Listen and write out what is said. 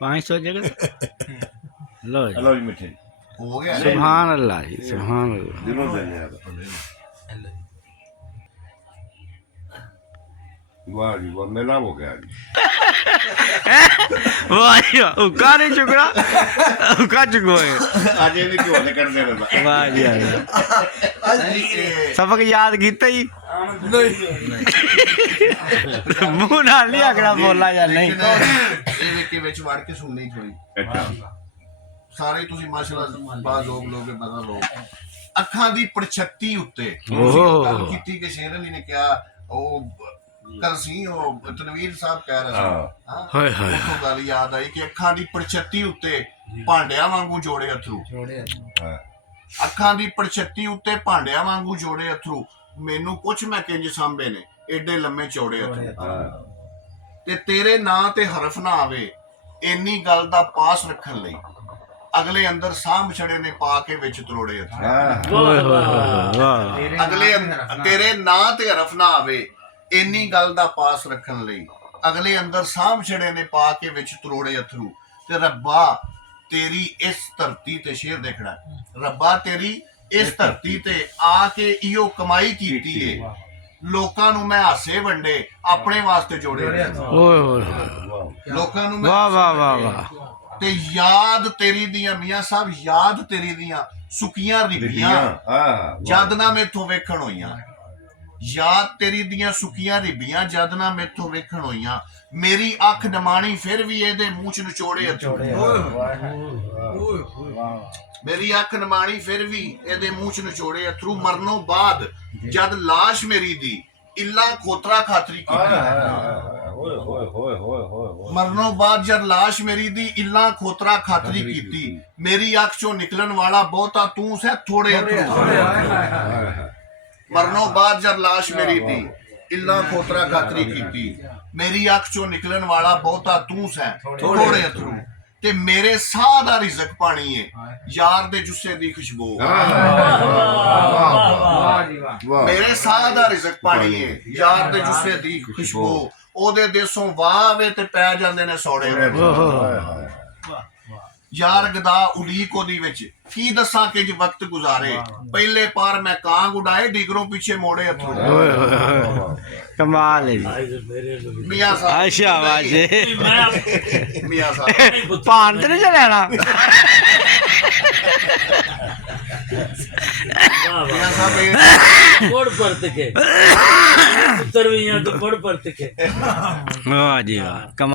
500 जगह लो जी। लो जी मिठे हो गया सुभान अल्लाह जी, सुभान अल्लाह। दिनों धन्यवाद वाह जी वाह मेला हो गया जी वाह जी वाह, उका नहीं चुकना, उका चुको है। आज ये भी क्यों कर दे रहा वाह जी वाह। सबक याद कीता ही मुंह नाल नहीं आखना बोला या नहीं। ਇਹ ਕੇ ਵਿੱਚ ਵੜ ਕੇ ਸੁਣਨੀ ਥੋੜੀ अच्छा ਸਾਰੇ ਤੁਸੀਂ ਮਾਸ਼ਾਅੱਲਾ ਬਾਜ਼ ਹੋ ਲੋਗੇ ਬਦਲ ਹੋ ਅੱਖਾਂ ਦੀ ਪਰਛਤੀ ਉੱਤੇ ਓਹ। ਗੱਲ ਕੀਤੀ ਕਿ ਸ਼ੇਰ ਅਲੀ ਨੇ ਕਿਹਾ ਉਹ ਕੱਲ ਸੀ ਉਹ ਤਨਵੀਰ ਸਾਹਿਬ ਕਹਿ ਰਿਹਾ ਸੀ ਹਾਂ ਹਾਏ ਹਾਏ ਉਹ ਗੱਲ ਯਾਦ ਆਈ ਕਿ ਅੱਖਾਂ ਦੀ ਪਰਛਤੀ ਉੱਤੇ ਭਾਂਡਿਆਂ ਵਾਂਗੂ ਜੋੜੇ ਅਥਰੂ हाँ ਅੱਖਾਂ ਦੀ ਪਰਛਤੀ ਉੱਤੇ ਭਾਂਡਿਆਂ ਵਾਂਗੂ ਜੋੜੇ ਅਥਰੂ ਮੈਨੂੰ ਕੁਛ ਮੈਂ ਕਿੰਜ ਸਾਂਭੇ ਨੇ ਏਡੇ ਲੰਮੇ ਚੌੜੇ ਅਥਰੂ हाँ ਤੇ ਤੇਰੇ ਨਾਂ ਤੇ ਹਰਫ ਨਾ ਆਵੇ ਇੰਨੀ ਗੱਲ ਦਾ ਪਾਸ ਰੱਖਣ ਲਈ ਅਗਲੇ ਅੰਦਰ ਸਾਂਭ ਛੜੇ ਨੇ ਪਾ ਕੇ ਵਿੱਚ ਤਰੋੜੇ ਅਥਰੂ हाँ ओए होए होए वाह। ਅਗਲੇ ਤੇਰੇ ਨਾਂ ਤੇ ਹਰਫ ਨਾ ਆਵੇ ਇੰਨੀ ਗੱਲ ਦਾ ਪਾਸ ਰੱਖਣ ਲਈ ਅਗਲੇ ਅੰਦਰ ਸਾਂਭ ਛੜੇ ਨੇ ਪਾ ਕੇ ਵਿੱਚ ਤਰੋੜੇ ਅਥਰੂ ਤੇ ਰੱਬਾ ਤੇਰੀ ਇਸ ਧਰਤੀ ਤੇ ਸ਼ੇਰ ਦੇਖਣਾ ਰੱਬਾ ਤੇਰੀ ਇਸ ਧਰਤੀ ਤੇ ਆ ਕੇ ਇਹੋ ਕਮਾਈ ਕੀਤੀ ਏ ਲੋਕਾਂ ਨੂੰ ਮੈਂ ਹਾਸੇ ਵੰਡੇ ਆਪਣੇ ਵਾਸਤੇ ਜੋੜੇ ओए होए होए ਲੋਕਾਂ ਨੂੰ ਮੈਂ वाह वाह वाह वाह। ਤੇ ਯਾਦ ਤੇਰੀ ਦੀਆਂ ਮੀਆਂ ਸਾਹਿਬ ਯਾਦ ਤੇਰੀ ਦੀਆਂ ਸੁੱਕੀਆਂ ਰਿਬੀਆਂ हाँ ਜਦ ਨਾ ਮੈਥੋਂ ਵੇਖਣ ਹੋਈਆਂ ਯਾਦ ਤੇਰੀ ਦੀਆਂ ਸੁੱਕੀਆਂ ਰਿਬੀਆਂ ਜਦ ਨਾ ਮੈਥੋਂ ਵੇਖਣ ਹੋਈਆਂ ਮੇਰੀ ਅੱਖ ਨਮਾਣੀ ਫਿਰ ਵੀ ਇਹਦੇ ਮੂੰਹ ਚ ਨਿਚੋੜੇ ਅਥਰੂ ਮੇਰੀ ਅੱਖ ਨਮਾਣੀ ਫਿਰ ਵੀ ਇਹਦੇ ਮੂੰਹ ਚ ਨਿਚੋੜੇ ਅਥਰੂ ਮਰਨੋਂ ਬਾਅਦ ਜਦ ਲਾਸ਼ ਮੇਰੀ ਦੀ ਇੱਲਾ ਖੋਤਰਾ ਖਾਤਰੀ ਕੀਤੀ ਮਰਨੋਂ ਬਾਅਦ ਜਦ ਲਾਸ਼ ਮੇਰੀ ਦੀ ਇੱਲਾ ਖੋਤਰਾ ਖਾਤਰੀ ਕੀਤੀ ਮੇਰੀ ਅੱਖ ਚੋਂ ਨਿਕਲਣ ਵਾਲਾ ਬਹੁਤਾ ਤੂੰ ਸਹਿ ਥੋੜੇ ਅਥਰੂ ਮਰਨੋਂ ਬਾਅਦ ਜਦ ਲਾਸ਼ ਮੇਰੀ ਦੀ ਇੱਲਾ ਖੋਤਰਾ ਖਾਤਰੀ ਕੀਤੀ ਮੇਰੀ ਅੱਖ ਚੋਂ ਨਿਕਲਣ ਵਾਲਾ ਬਹੁਤਾ ਤੂੰ ਸਹਿ ਥੋੜੇ ਅਥਰੂ ਤੇ ਮੇਰੇ ਸਾਹ ਦਾ ਰਿਜ਼ਕ ਪਾਣੀ ਏ ਯਾਰ ਦੇ ਜੁੱਸੇ ਦੀ ਖੁਸ਼ਬੂ ਮੇਰੇ ਸਾਹ ਦਾ ਰਿਜ਼ਕ ਪਾਣੀ ਏ ਯਾਰ ਦੇ ਜੁੱਸੇ ਦੀ ਖੁਸ਼ਬੂ ਉਹਦੇ ਦੇਸੋਂ ਵਾਹ ਵੇ ਤੇ ਪੈ ਜਾਂਦੇ ਨੇ ਸੌੜੇ ਯਾਰ ਗਦਾ ਉਲੀਕ ਉਹਦੀ ਵਿੱਚ ਕੀ ਦੱਸਾਂ ਕਿ ਵਕਤ ਗੁਜ਼ਾਰੇ ਪਹਿਲੇ ਪਾਰ ਮੈਂ ਕਾਂ ਉਡਾਏ ਡਿਗਰੋਂ ਪਿੱਛੇ ਮੋੜੇ ਅਥਰੂ ओए होए होए कमाल है जी। ਮੀਆਂ ਸਾਹਿਬ अच्छा बाजे ਮੀਆਂ ਸਾਹਿਬ पान तो नहीं चलाना। ਮੀਆਂ ਸਾਹਿਬ ਇਹ बड़ परत के पुत्र भी यहाँ तो बड़ परत के वाह जी वाह कमाल।